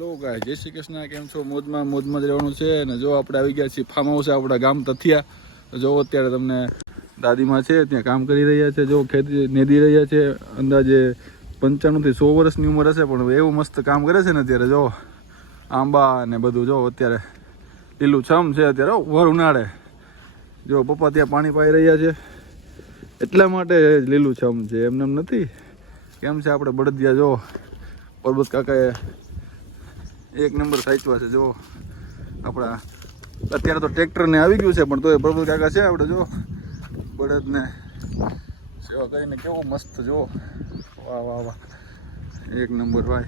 Hello ગાય, જય શ્રી કૃષ્ણ, કેમ છો? મોજમાં મોજમાં જ રહેવાનું છે. અને જો આપણે આવી ગયા છીએ ફાર્મ હાઉસ આપણા ગામ તથિયા. જો અત્યારે તમને દાદીમાં છે, ત્યાં કામ કરી રહ્યા છે, જો ખેતી નેદી રહ્યા છે. અંદાજે પંચાણુંથી સો વર્ષની ઉંમર હશે, પણ એવું મસ્ત કામ કરે છે ને અત્યારે, જો. આંબા ને બધું, જો, અત્યારે લીલું છમ છે અત્યારે વર ઉનાળે. જો પપ્પા ત્યાં પાણી પાઈ રહ્યા છે. એટલા માટે લીલું છમ છે, એમને એમ નથી. કેમ છે આપણે બળદિયા, જો? પરબત કાકાએ એક નંબર સાચવા છે, જો. આપણા અત્યારે તો ટ્રેક્ટર ને આવી ગયું છે, પણ તોય પ્રભુ કાકા છે આપણે જો. બળદને સેવા કરીને કેવું મસ્ત, જો. વાહ વાહ વાહ. એક નંબર ભાઈ.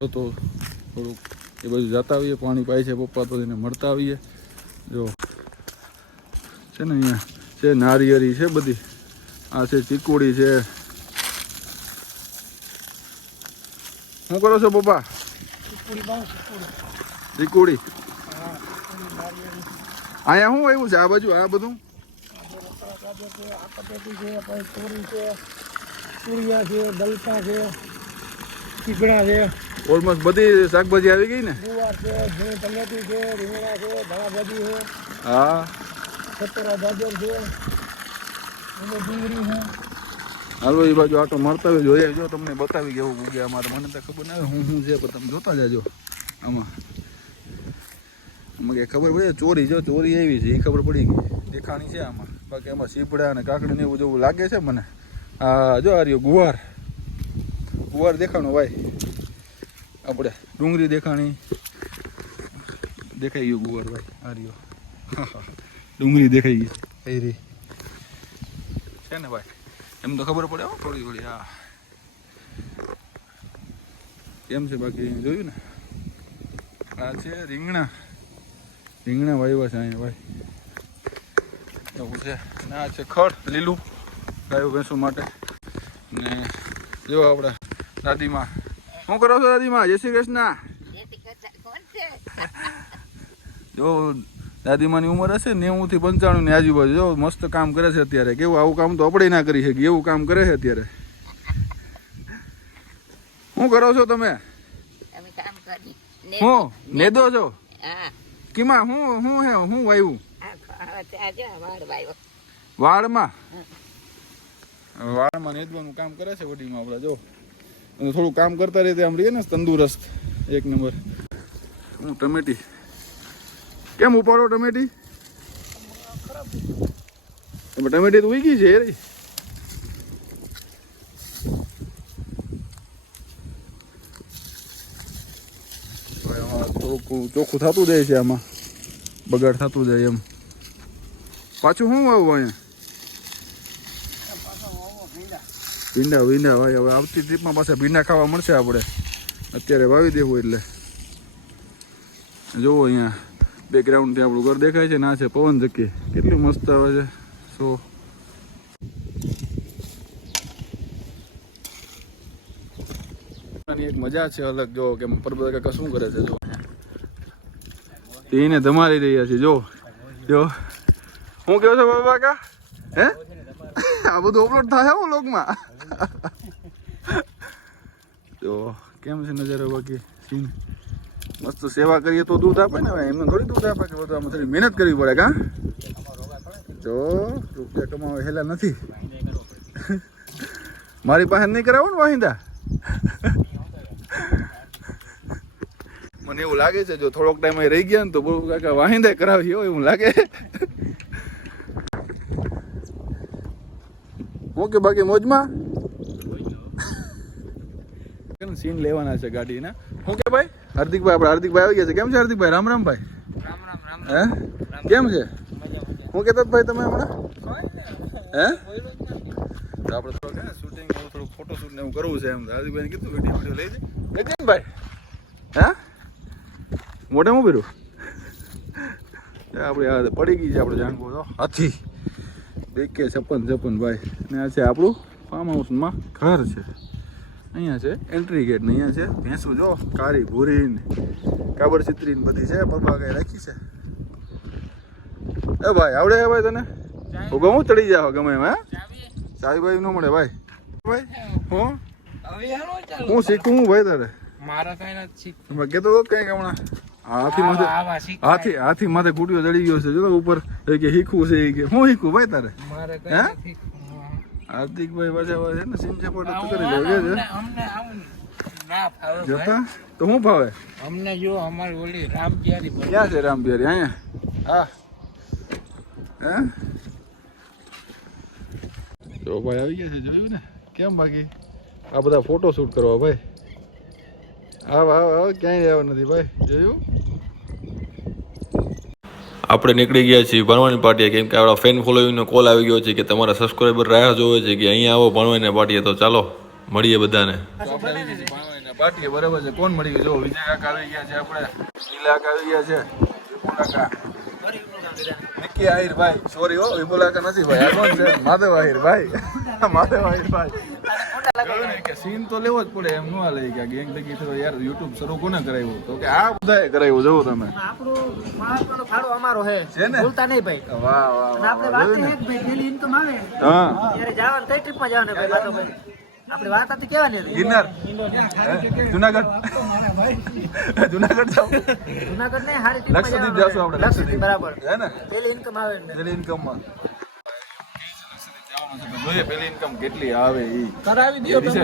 તો થોડુંક એ બધું જતા આવીએ, પાણી પાય છે, પપ્પા તો એને મળતા આવીએ. જો. છે ને અહીંયા, છે નારિયેરી છે બધી. આ છે ચીકુડી છે. શું કરો છો, પપ્પા? ચીકુડી અહીંયા શું આવ્યું છે, આ બાજુ, આ બધું? તુરિયા છે દલકા છે ચીકણા છે ઓલમોસ્ટ બધી શાકભાજી આવી ગઈ ને? ગુવાર છે ઝીણી ટમેટી છે રીંગણા છે ધાણાભાજી છે. હા હાલો એ બાજુ આટો મારતા હોય જોઈએ જો તમને બતાવી કેવું ઉગ્યા અમારે. મને તો ખબર ના હું શું છે પણ તમે જોતા જાજો. આમાં. આમાં કંઈ ખબર પડી? ચોરી જો ચોરી આવી છે એ ખબર પડી ગઈ. દેખાણી છે આમાં. બાકી આમાં સીપડા અને કાકડી ને એવું જેવું લાગે છે મને. આ જો આ રહ્યો ગુવાર. ગુવાર દેખાણો ભાઈ. આપણે ડુંગળી દેખાણી. દેખાઈ ગયું ગુવાર ભાઈ આ રહ્યો. ડુંગળી દેખાઈ ગઈ. એ રી. છે ને ભાઈ? એમ તો ખબર પડે હો થોડી થોડી હા. કેમ છે બાકી જોયું ને? આ છે રીંગણા. રીંગણા વાવ્યા છે અહીંયા ભાઈ. એવું છે. અને આ છે ખડ લીલું. ગાયો ભેંસો માટે. ને જો આપણે દાદીમાં. શું કરો છો દાદીમાં? જય શ્રી કૃષ્ણ. જો દાદીમાની ઉંમર હશે નેવું થી પંચાણું ની આજુબાજુ. જો મસ્ત કામ કરે છે અત્યારે. કેવું આવું કામ તો આપણે ના કરી શકીએ. એવું કામ કરે છે અત્યારે. શું કરો છો તમે? હું? નેદો છો? કીમા? હું હું હે? હું વાવ્યો વાળમાં? વાળમાં નેદવાનું કામ કરે છે વડીમાં આપણે જો. થોડું કામ કરતા રહીએ આમ રહીએ ને તંદુરસ્ત. એક નંબર. હું ટમેટી કેમ ઉપાડો ટમેટી? ટમેટી તો ઉગી છે રે આમાં ચોખ્ખું થતું જાય છે આમાં. બગાડ થતું જાય એમ. પાછું શું વાવવું અહીંયા? ભીંડા ભીંડા. ભાઈ, હવે આવતી ટ્રીપમાં પાછા ભીંડા ખાવા મળશે આપણે. અત્યારે વાવી દેવું એટલે. જુઓ અહીંયા. બેકગ્રાઉન્ડથી આપણું ઘર દેખાય છે ના છે પવન ચક્કી કેટલી મસ્ત આવે છે. સો. એક મજા છે અલગ જો કે પરબત કાકા શું કરે છે જો. એને ધમારી રહ્યા છે જો. જો. હું કેવો છો બાબા કાકા? હે? આ બધું અપલોડ થાય હો લોકમાં તો કેમ છે નજારો બાકી? સીન? મસ્ત સેવા કરીએ તો દૂધ આપે ને એમને થોડી દૂધ આપે કે બધું થોડી મહેનત કરવી પડે, કા? જો, રૂપિયા કમાવા હેલા નથી. મારી પાસે નહીં કરાવો ને વાહિંદા? મને એવું લાગે છે, જો થોડોક ટાઈમ રહી ગયા ને તો બહુ કાકા, વાહિંદા કરાવી હોય એવું લાગે. ઓકે, બાકી મોજમાં? સીન લેવાના છે ગાડીના. ઓકે ભાઈ? હાર્દિકભાઈ, આપણે હાર્દિકભાઈ આવી ગયા છે. કેમ છે હાર્દિકભાઈ? રામ રામ ભાઈ. રામ રામ રામ હે? કેમ છે? હું કેતો ભાઈ તમે હમણાં? હે? આપણે થોડુંક કે શૂટિંગ એવું થોડું ફોટો શૂટ ને એવું કરવું છે એમ. હાર્દિકભાઈને કીધું વીડિયો વીડિયો લઈ દે દે ભાઈ. હે? મોઢે હું પીરું આપણે આ પડી ગઈ છે, આપણે જાણવું તો. હાથી. દેખે છપ્પન છપ્પન ભાઈ. ને આ છે આપણું ફાર્મ હાઉસમાં ઘર છે. અહીંયા છે એન્ટ્રી ગેટ ને અહીંયા છે. ભેંસું જો કાળી ભૂરી ને કાબર ચિત્રી ને બધી છે પગમાં કઈ રાખી છે. એ ભાઈ આવડે હે ભાઈ તને? હું કહું ચડી જાવ ગમે એમ હે? ચાવી. ભાઈ ન મળે ભાઈ. ભાઈ હું? હું. શીખું હું ભાઈ તારે મારે કઈ નથી શીખ હમણાં. હાથી માથે હાથી હાથી માથે કુટીઓ ચડી ગયો છે જો ઉપર કે શીખવું છે કે હું શીખું ભાઈ તારે? હે? હાર્દિકભાઈ પાછા છે ને સિંચે તો કરી અમને છે અમને આવું ના ફાવે. જોતા? તો શું ભાવે અમને જો અમારી ઓલી રામપ્યારી. ક્યાં છે રામપિયારી અહીંયા? હા. હે? જો ભાઈ આવી ગયા છે જોયું ને? કેમ બાકી? આ બધા ફોટો શૂટ કરવા ભાઈ. આવ આવ આવ ક્યાંય આવ્યો નથી ભાઈ. જોયું? આપણે નીકળી ગયા છીએ ભણવાની પાર્ટીએ કેમ કે આપણા ફેન ફોલોઈંગનો કોલ આવી ગયો છે કે તમારા સબસ્ક્રાઈબર રાહ જોવે છે કે અહીંયા આવો ભણવાની પાર્ટીએ તો ચાલો મળીએ બધાને. પાટીએ બરાબર છે. કોણ મળી ગયું? જો વિજય કાકા આવી ગયા છે. આપણે કાકા આવી ગયા છે. નિકી આહિર ભાઈ. સોરી હો વિપુલ કાકા નથી ભાઈ. આ કોણ છે? માધવ આહિર ભાઈ. માધવ આહિર ભાઈ. કે સીન તો લેવો જ પડે એમ ન હાલે કે ગેંગ ભેગી થયો યાર યુટ્યુબ શરૂ કોને કરાવ્યું? તો કે આ બધાએ કરાવ્યું જોવો તમે. આપણો મહાત્માનો ફાળો અમારો હે. ભૂલતા નહીં ભાઈ. વાહ વાહ આપણે વાત જ ભાઈ ડેલી ઇન્કમ આવે. હા. ત્યારે જવાનું કઈ ટ્રીપમાં જવાનું ભાઈ વાતો ભાઈ. આપણે વાત હતી કેવાની હતી. ગિરનાર. હે? જુનાગઢ. જુનાગઢ જાવ જુનાગઢ ને હારી આપણે લક્ષદ્વીપ. બરાબર. હે ને? ડેલી ઇન્કમ આવે જોઈએ પેલી ઇન્કમ કેટલી આવે ઈ. કરાવી એ વિશે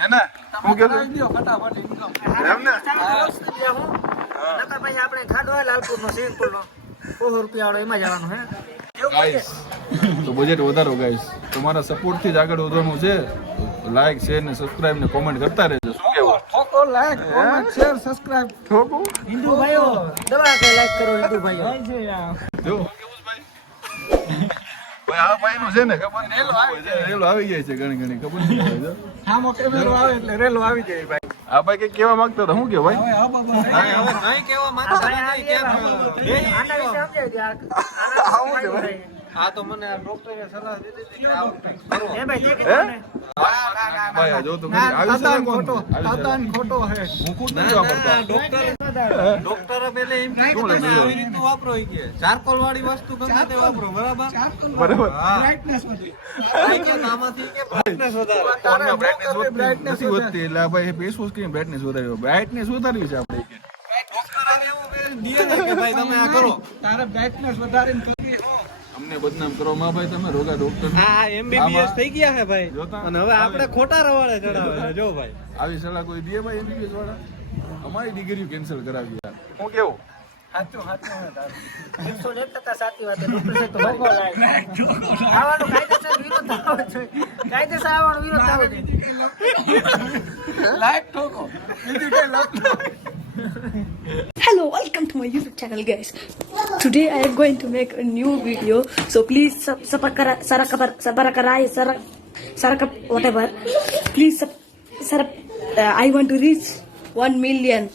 હે ને? હું કહેતો દો ફટાફટ ઇન્કમ એમ ને? નકર પછી આપણે ખાડો લાલપુર નો સ્વિમિંગ નો સો રૂપિયા વાળો એમાં જવાનું હે. ગાઈસ તો બજેટ વધારો ગાઈસ તમારા સપોર્ટથી જ આગળ વધવાનું છે. લાઈક શેર ને સબસ્ક્રાઇબ ને કોમેન્ટ કરતા રહેજો. શું કેવું ઠોકો લાઈક કોમેન્ટ શેર સબસ્ક્રાઇબ ઠોકો? હિન્દુ ભાઈઓ કે લાઈક કરો હિન્દુ ભાઈઓ જો. ભાઈ આ ભાઈ નું છે ને ખબર રેલો આવી જાય છે ઘણી ઘણી ખબર નહીં આવે એટલે રેલો આવી જાય ભાઈ આ ભાઈ કઈ કેવા માંગતા શું કે ભાઈ હવે આ બાબા આ ભાઈ આ તો મને ડોક્ટરે સલાહ દીધી હતી કે આવું કંઈક કરો. હે ભાઈ કીધું ને જો ના, હે. હું? કીધું સ્ક્રીન બ્રાઇટનેસ વધાર્યો બ્રાઇટનેસ વધારવી છે આપણે. કે. ડોક્ટરે એવું દીએ કે ભાઈ તમે આ કરો. તારે બ્રાઇટનેસ વધારીને અમને બદનામ કરો. માં ભાઈ તમે રોગા ડોક્ટર હા એમબીબીએસ થઈ ગયા છે ભાઈ. જોતા? અને હવે આપણે ખોટા રવાડે ચડાવે છે. જો ભાઈ. આવી સલાહ કોઈ દે ભાઈ એમબીબીએસ વાળા? અમારી ડિગ્રી કેન્સલ કરાવી યાર હું કેવું? સાચું સાચું એકસો એક ટકા સાચી વાત છે. ડોક્ટર સાહેબ તો ભગવો લાગે. આવવાનું કાયદેસર વિરોધ થવો જોઈએ. કાયદેસર આવવાનો વિરોધ થવો જોઈએ. લાઈક ઠોકો. બીજું કઈ લખો Hello, welcome to my YouTube channel, guys. Today I am going to make a new video, so please sub sabarakarai sarak sarakap whatever. Please sub sarap. Uh, I want to reach one million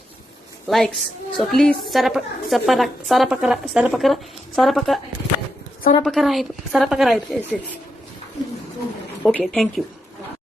likes, so please sarap saparak sarapakara sarapakara sarapaka sarapakarai sarapakarai. Yes. Okay, thank you.